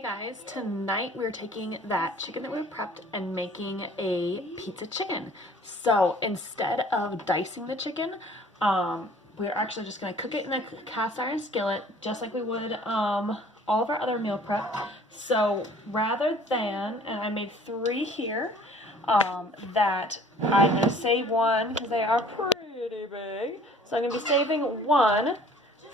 Hey guys, tonight we're taking that chicken that we prepped and making a pizza chicken. So instead of dicing the chicken, we're actually just going to cook it in a cast iron skillet, just like we would all of our other meal prep. So rather than, and I made 3 here, that I'm going to save one because they are pretty big. So I'm going to be saving one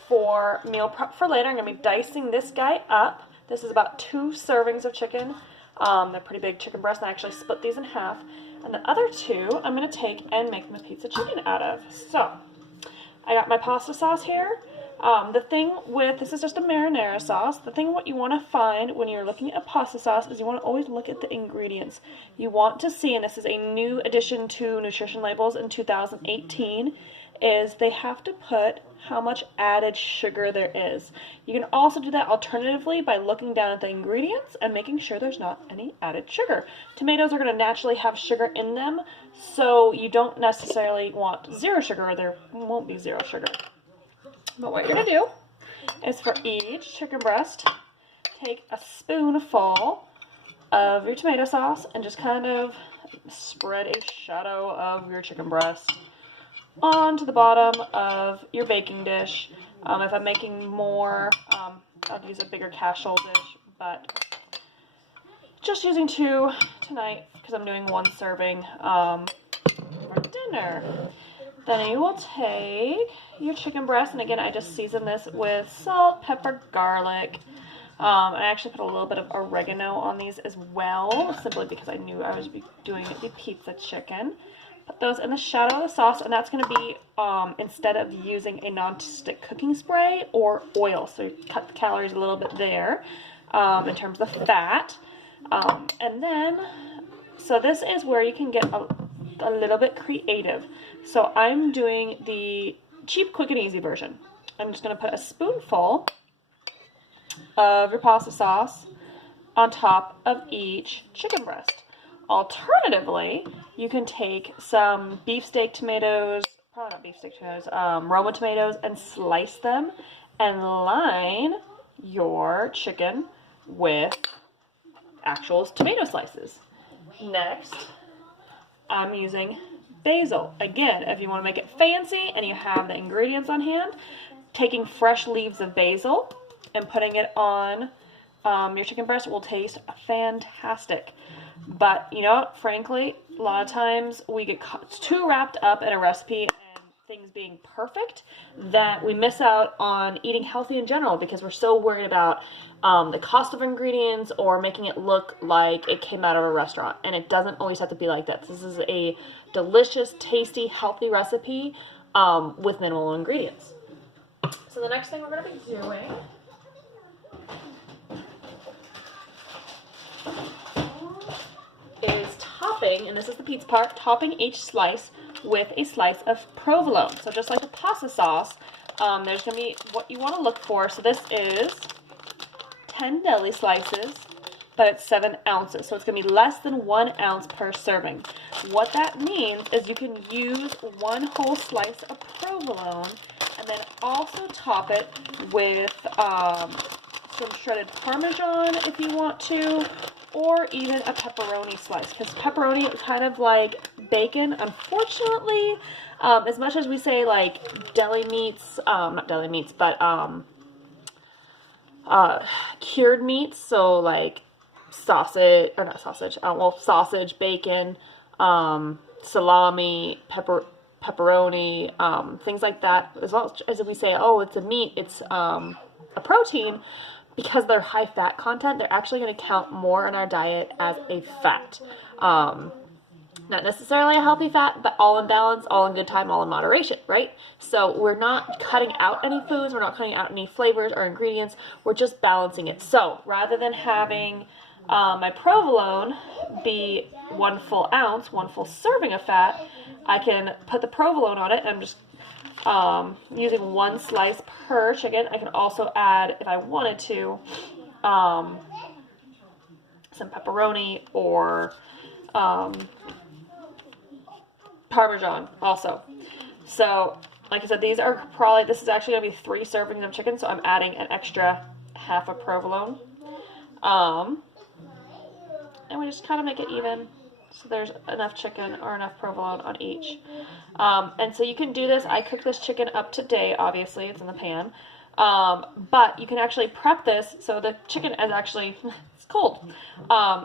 for meal prep for later. I'm going to be dicing this guy up. This is about 2 servings of chicken. They're pretty big chicken breasts, and I actually split these in half. And the other 2 I'm going to take and make them a pizza chicken out of. So, I got my pasta sauce here. The thing with, this is just a marinara sauce. The thing what you want to find when you're looking at pasta sauce is you want to always look at the ingredients. You want to see, and this is a new addition to nutrition labels in 2018, is they have to put how much added sugar there is. You can also do that alternatively by looking down at the ingredients and making sure there's not any added sugar. Tomatoes are going to naturally have sugar in them, so you don't necessarily want 0 sugar, or there won't be 0 sugar. But what you're going to do is for each chicken breast, take a spoonful of your tomato sauce and just kind of spread a shadow of your chicken breast onto the bottom of your baking dish. If I'm making more, I'll use a bigger casserole dish, but just using 2 tonight because I'm doing 1 serving for dinner. Then you will take your chicken breast, and again, I just season this with salt, pepper, garlic. I actually put a little bit of oregano on these as well, simply because I knew I was doing the pizza chicken. Put those in the shadow of the sauce, and that's going to be instead of using a non-stick cooking spray or oil. So you cut the calories a little bit there in terms of fat. And then, so this is where you can get a little bit creative. So I'm doing the cheap, quick, and easy version. I'm just going to put a spoonful of your pasta sauce on top of each chicken breast. Alternatively, you can take some beefsteak tomatoes, probably not beefsteak tomatoes, Roma tomatoes, and slice them and line your chicken with actual tomato slices. Next, I'm using basil. Again, if you want to make it fancy and you have the ingredients on hand, taking fresh leaves of basil and putting it on your chicken breast will taste fantastic. But, you know, frankly, a lot of times we get too wrapped up in a recipe and things being perfect that we miss out on eating healthy in general because we're so worried about the cost of ingredients or making it look like it came out of a restaurant. And it doesn't always have to be like that. This is a delicious, tasty, healthy recipe with minimal ingredients. So the next thing we're going to be doing is topping, and this is the pizza part, topping each slice with a slice of provolone. So just like the pasta sauce, there's going to be what you want to look for. So this is 10 deli slices, but it's 7 ounces. So it's going to be less than 1 ounce per serving. What that means is you can use 1 whole slice of provolone and then also top it with some shredded Parmesan if you want to, or even a pepperoni slice, because pepperoni is kind of like bacon, unfortunately. As much as we say like deli meats, not deli meats, but cured meats, so like sausage, or not sausage, well, sausage, bacon, salami, pepperoni, things like that. As well as if we say, oh, it's a meat, it's a protein, because they're high fat content, they're actually going to count more in our diet as a fat. Not necessarily a healthy fat, but all in balance, all in good time, all in moderation, right? So we're not cutting out any foods, we're not cutting out any flavors or ingredients, we're just balancing it. So rather than having my provolone be 1 full ounce, 1 full serving of fat, I can put the provolone on it, and I'm just using 1 slice per chicken. I can also add, if I wanted to, some pepperoni or Parmesan also. So, like I said, these are probably, this is actually going to be 3 servings of chicken, so I'm adding an extra half a provolone. And we just kind of make it even, so there's enough chicken or enough provolone on each. And so you can do this. I cooked this chicken up today, obviously, it's in the pan. But you can actually prep this, so the chicken is actually, it's cold.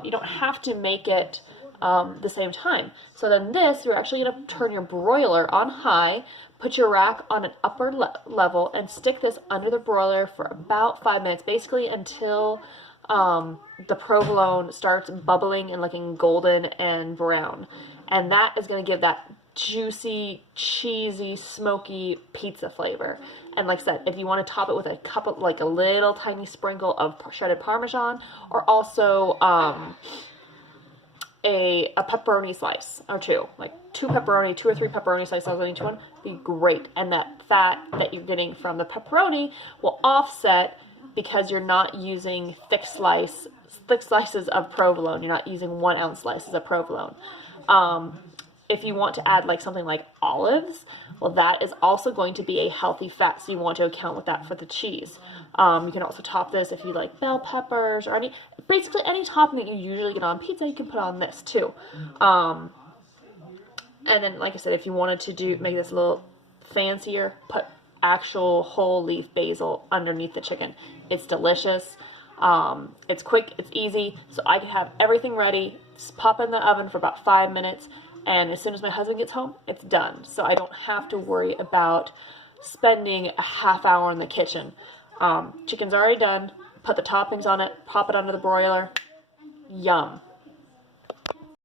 You don't have to make it the same time. So then this, you're actually going to turn your broiler on high, put your rack on an upper level, and stick this under the broiler for about 5 minutes, basically until the provolone starts bubbling and looking golden and brown. And that is going to give that juicy, cheesy, smoky pizza flavor. And like I said, if you want to top it with a cup of, like, a little tiny sprinkle of shredded Parmesan, or also a pepperoni slice or two, like two or three pepperoni slices on each one, be great. And that fat that you're getting from the pepperoni will offset, because you're not using thick slices of provolone. You're not using 1 ounce slices of provolone. If you want to add like something like olives, well, that is also going to be a healthy fat, so you want to account with that for the cheese. You can also top this if you like bell peppers or basically any topping that you usually get on pizza, you can put on this too. And then, like I said, if you wanted to make this a little fancier, put actual whole leaf basil underneath the chicken. It's delicious. It's quick, it's easy, so I can have everything ready, just pop in the oven for about 5 minutes, and as soon as my husband gets home, it's done. So I don't have to worry about spending a half hour in the kitchen. Chicken's already done, put the toppings on it, pop it under the broiler, yum.